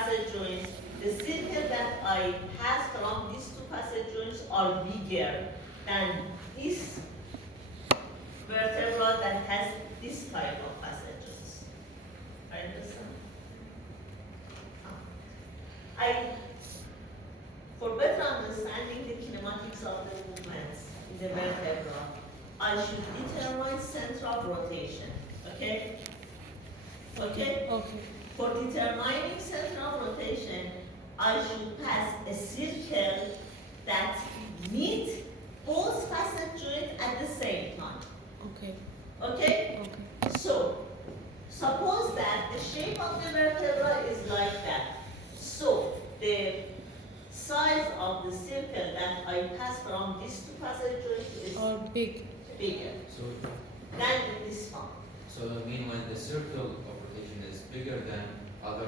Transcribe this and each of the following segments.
facet joints, the circle that I pass from these two facet joints are bigger than this vertebra that has this type of facet joints. I understand? For better understanding the kinematics of the movements in the vertebra, I should determine center of rotation. Okay? Okay? Okay. For determining center of rotation, I should pass a circle that meets both facet joints at the same time. Okay. Okay? Okay. So, suppose that the shape of the vertebra is like that. So, the size of the circle that I pass from these two facet joints is Or big. bigger So, than this one. so you mean when the circle of rotation is bigger than other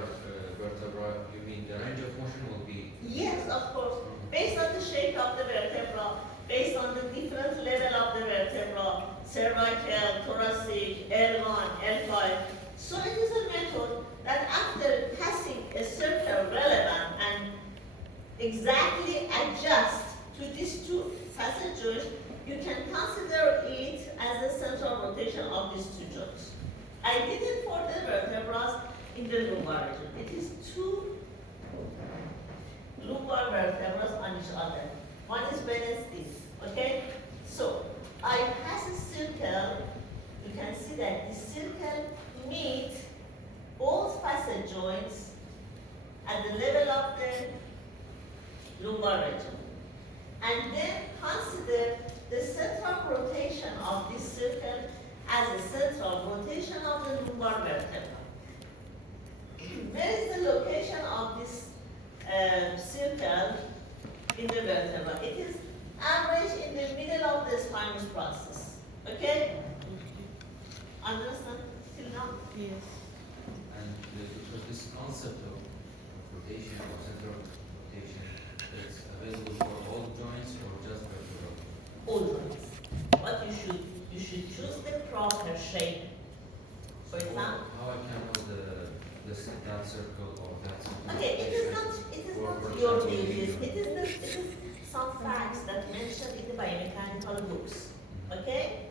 vertebra, you mean the range of motion will be? Yes, of course. Based on the shape of the vertebra, based on the different level of the vertebra, cervical, thoracic, L1, L5. So it is a method that after passing a circle relevant and exactly adjust to these two facet joints, you can consider it as a center of rotation of these two joints. I did it for the vertebrae in the lumbar region. It is two lumbar vertebrae on each other. One is beneath this, okay? So, I pass a circle, you can see that the circle meets both facet joints at the level of the lumbar region. And then consider the center of rotation of this circle as a center of rotation of the lumbar vertebra. Where is the location of this circle in the vertebra? It is average in the middle of the spinous process. Okay? Understand till now? Yes. And because this concept of rotation or center of rotation is available for all joints or just vertebra? All joints. But you should choose the proper shape. For So example. how I can know that circle or that circle? Okay, it is not your duties. It is some facts that mentioned in the biomechanical books. Okay?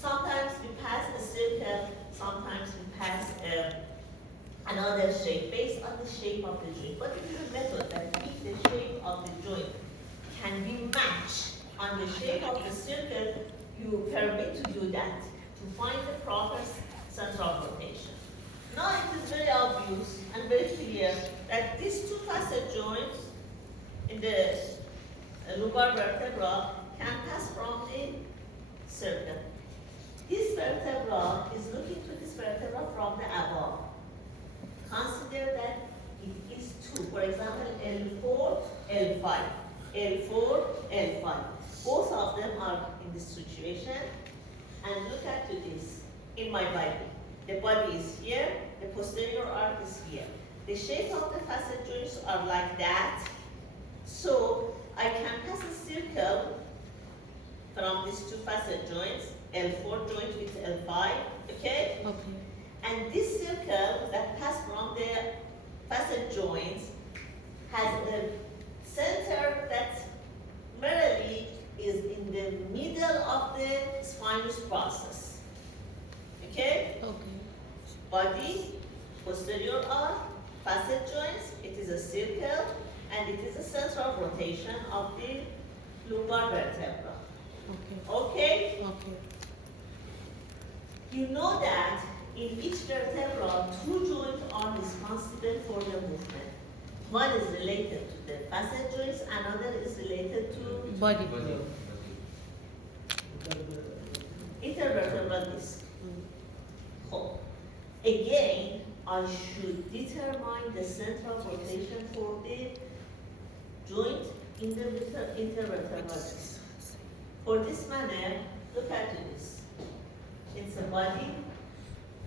Sometimes we pass a circle, sometimes we pass another shape based on the shape of the joint. But it is a method that if the shape of the joint can be matched on the shape of the circle, you permit to do that, to find the proper center of rotation. Now it is very obvious and very clear that these two facet joints in the lumbar vertebra can pass from the circle. This vertebra is looking to this vertebra from the above. Consider that it is two. For example, L4, L5. L4, L5. Both of them are in this situation. And look at this in my body. The body is here, the posterior arc is here. The shape of the facet joints are like that. So I can pass a circle from these two facet joints, L4 joint with L5, okay? Okay. And this circle that passed from the facet joints has a center that merely is in the middle of the spinous process. Okay? Okay. Body, posterior arc, facet joints, it is a circle, and it is a center of rotation of the lumbar vertebra. Okay. Okay? Okay. You know that in each vertebra, two joints are responsible for the movement. One is related to the facet joints, another is related to Body. intervertebral disc. Oh. Again, I should determine the center of rotation for the joint in the intervertebral disc. For this manner, look at this. It's a body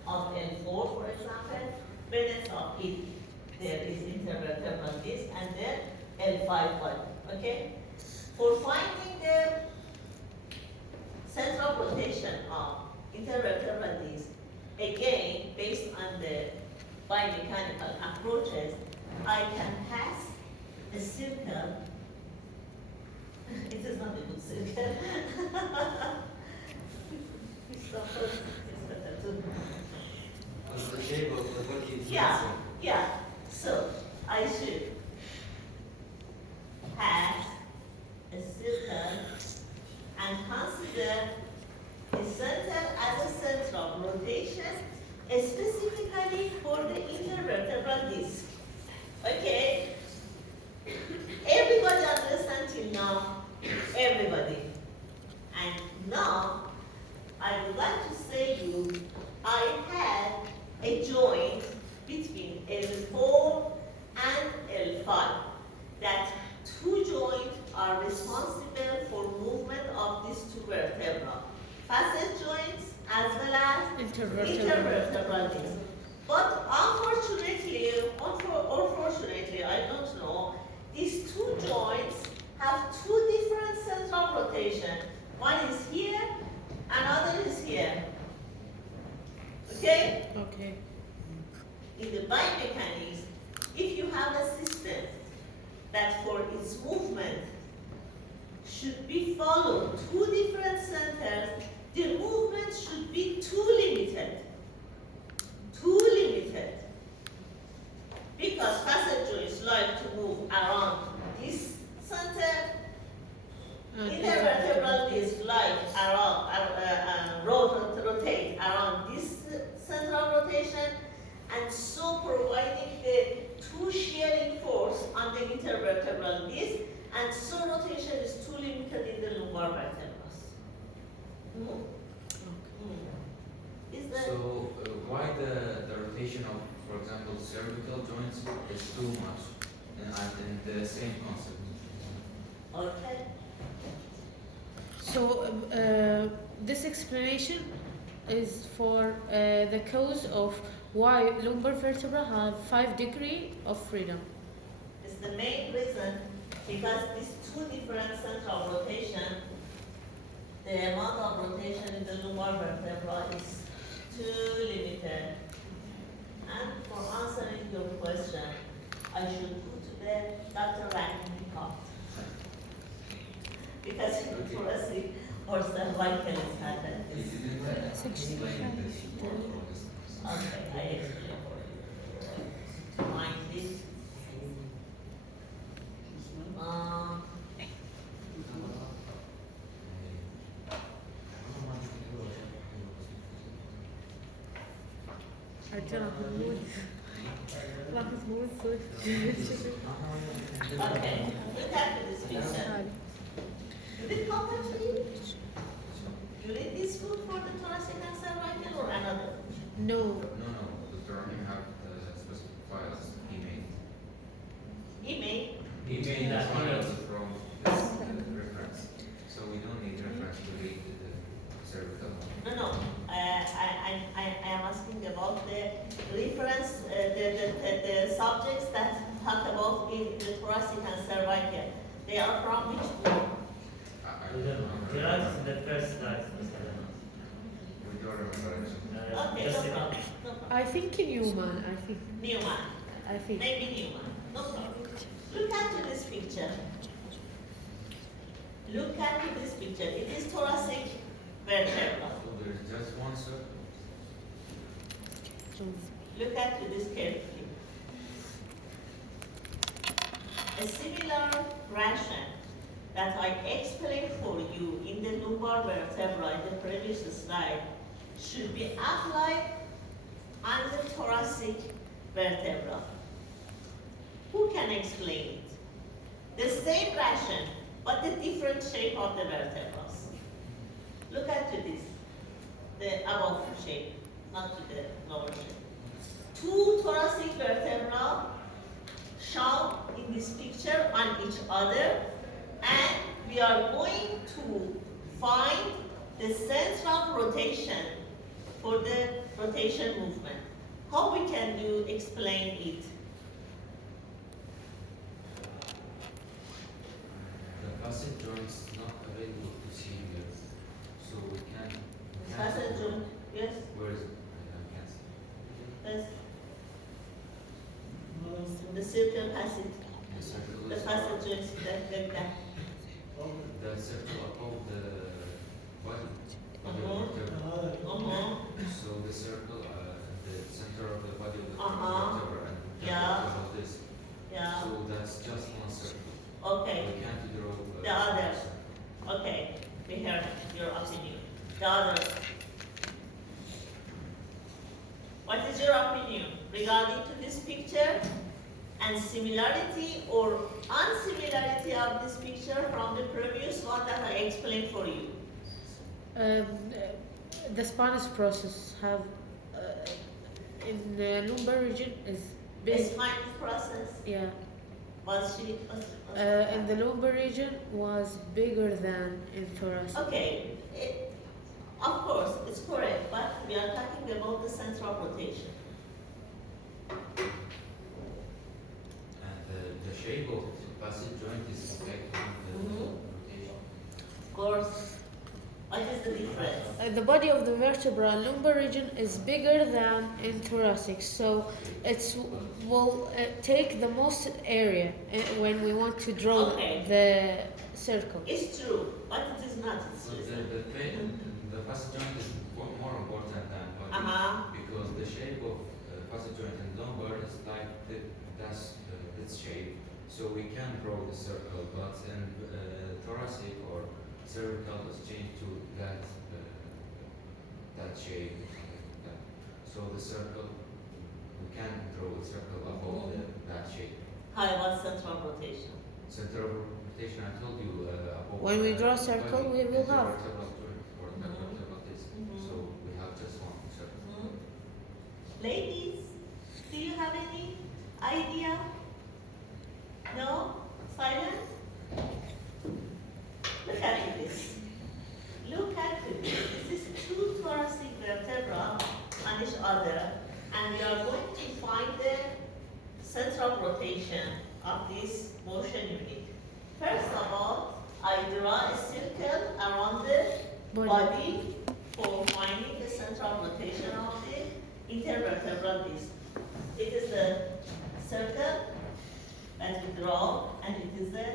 of L4, for example. Beneath of it, there is intervertebral disc, and then L5 body. Okay? For finding the center of rotation of intervertebral disc, again, based on the biomechanical approaches, I can pass a circle. It is not a good circle. What's the shape of the body? Yeah, yeah. So I should have a circle and consider a center as a center of rotation, specifically for the intervertebral disc. Okay? Everybody understand till now? Everybody. And now, I would like to say to you, I had a joint between L4 and L5. That two joints are responsible for movement of these two vertebrae. Facet joints as well as intervertebral disc. But unfortunately, or fortunately, I don't know, these two joints have two different centers of rotation. One is here, another is here. Okay? Okay. In the biomechanics, if you have a system that for its movement should be followed two different centers, the movement should be too limited. Too limited. Because facet joints like to move around this center, intervertebral disc like rotate around this center of rotation, and so providing the two shearing force on the intervertebral disc, and so rotation is too limited in the lumbar vertebrae. Is that So why the rotation of, for example, cervical joints is too much in the same concept? okay? So this explanation is for the cause of why lumbar vertebra have 5 degrees of freedom. It's the main reason because these two different centers of rotation, the amount of rotation in the lumbar vertebra is too limited. And for answering your question, I should go to the Dr. Rankin part. Because in thoracic or cervical is happened. You didn't explain this for listeners. Okay, I explain for you. To mind this. Okay, look at this picture. Did it come back to you? You read this book for the thoracic and cervical or another? No. No, Dr. Rahim have specific files he made. Email? He made the files from this reference. So we don't need reference to read the cervical. No. I am asking about the reference, the subjects that talk about in the thoracic and cervical. They are from which book? I We don't know. remember. Right is the first slide, Mr. We don't remember actually. Okay, Just no a problem. No problem. I think Newman. Newman. I think. Maybe Newman. No problem. Look at this picture. Look at this picture. It is thoracic vertebra. So there's just one circle. Look at this carefully. A similar ration that I explained for you in the lumbar vertebra in the previous slide should be applied on the thoracic vertebra. Who can explain it? The same ration, but the different shape of the vertebrae. Look at this, the above shape, not to the lower shape. Two thoracic vertebrae shown in this picture on each other, and we are going to find the center of rotation for the rotation movement. How we can do explain it? The facet joint is not available to see here. So we can. Facet joint, yes, Where is it? I can't see. yes. the circle passage, The circle the is facet joints like that. the circle above the body. So the circle, the center of the body of the vertebra and Yeah. above this. Yeah. So that's just one circle. Okay. We can't draw The others. Okay. We heard your opinion. The others. What is your opinion regarding to this picture and similarity or unsimilarity of this picture from the previous one that I explained for you? The spinous process have in the lumbar region is The big. spine process Yeah. was she? In the lumbar region was bigger than in thoracic. Okay, of course, it's correct, but we are talking about the central rotation. And the shape of the facet joint is affected on the rotation. Of course, what is the difference? The body of the vertebra in lumbar region is bigger than in thoracic, so it will take the most area when we want to draw Okay. the circle. It's true, but it is not. It's So just. the facet joint is more important than body because the shape of facet joint and lumbar is like its shape. So we can draw the circle, but in thoracic or cervical is changed to that shape. So the circle, we can draw a circle above that shape. How about central rotation? Center of rotation, I told you above. When we draw a circle, body, we will the have. vertebral joint or the vertebral disc. So we have just one circle. Ladies, do you have any idea? No? Silent? Look at this. Look at this. This is two thoracic vertebrae on each other, and we are going to find the central rotation of this motion unit. First of all, I draw a circle around the body for finding the central rotation of the intervertebral disc. It is the circle that we draw, and it is the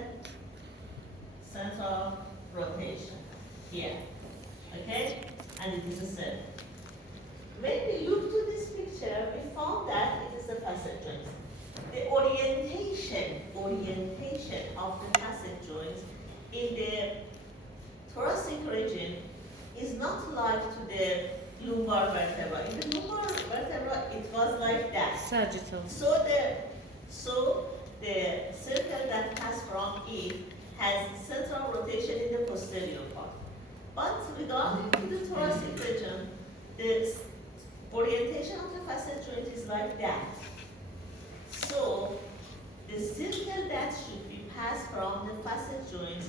central rotation here. Okay? And it is a circle. When we look to this picture, we found that it is the facet joints. The orientation of the facet joints in the thoracic region is not like to the lumbar vertebra. In the lumbar vertebra, it was like that. Sagittal. So the circle that passed from it has central rotation in the posterior part. But regarding to the thoracic region, the orientation of the facet joint is like that. So the circle that should be passed from the facet joints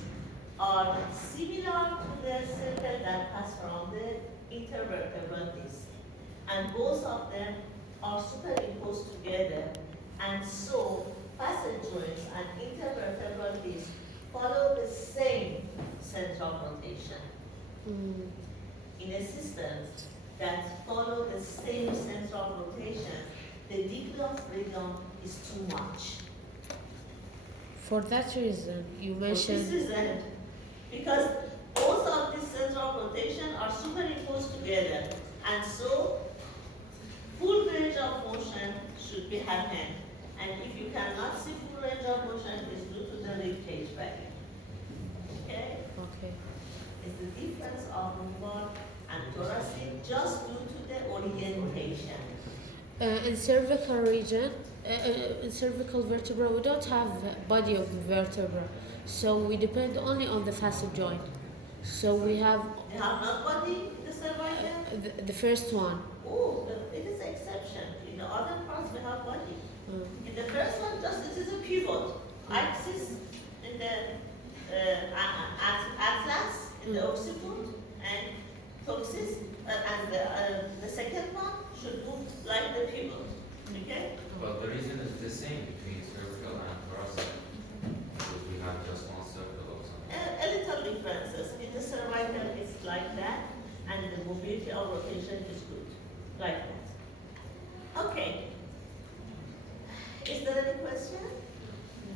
are similar to the circle that passed from the intervertebral disc. And both of them are superimposed together. And so facet joints and intervertebral disc follow the same central rotation. In a system that follow the same central rotation, the degree of freedom is too much. For that reason, you For this mentioned reason, because both of these central rotation are superimposed together, and so full range of motion should be happening. And if you cannot see full range of motion, it's due to the rib cage value. Okay? okay. It's the difference of lumbar and thoracic just due to the orientation. In cervical region, in cervical vertebra, we don't have body of the vertebra, so we depend only on the facet joint. So we have They have not body, the cervical? the first one. Oh, it is exception. In the other parts we have body. In the first one, just it is a pivot. Axis in the atlas, in the occiput, and toxis, and the second one should move like the pivot. Okay? But the reason is the same between cervical and thoracic. Because we have just one circle or something. A little differences. In the cervical, it's like that, and the mobility of rotation is good, like that. Okay. Is there any question? question?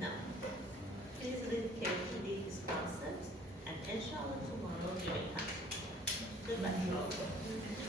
No. Please read carefully these concepts, and inshallah tomorrow you will have. Goodbye.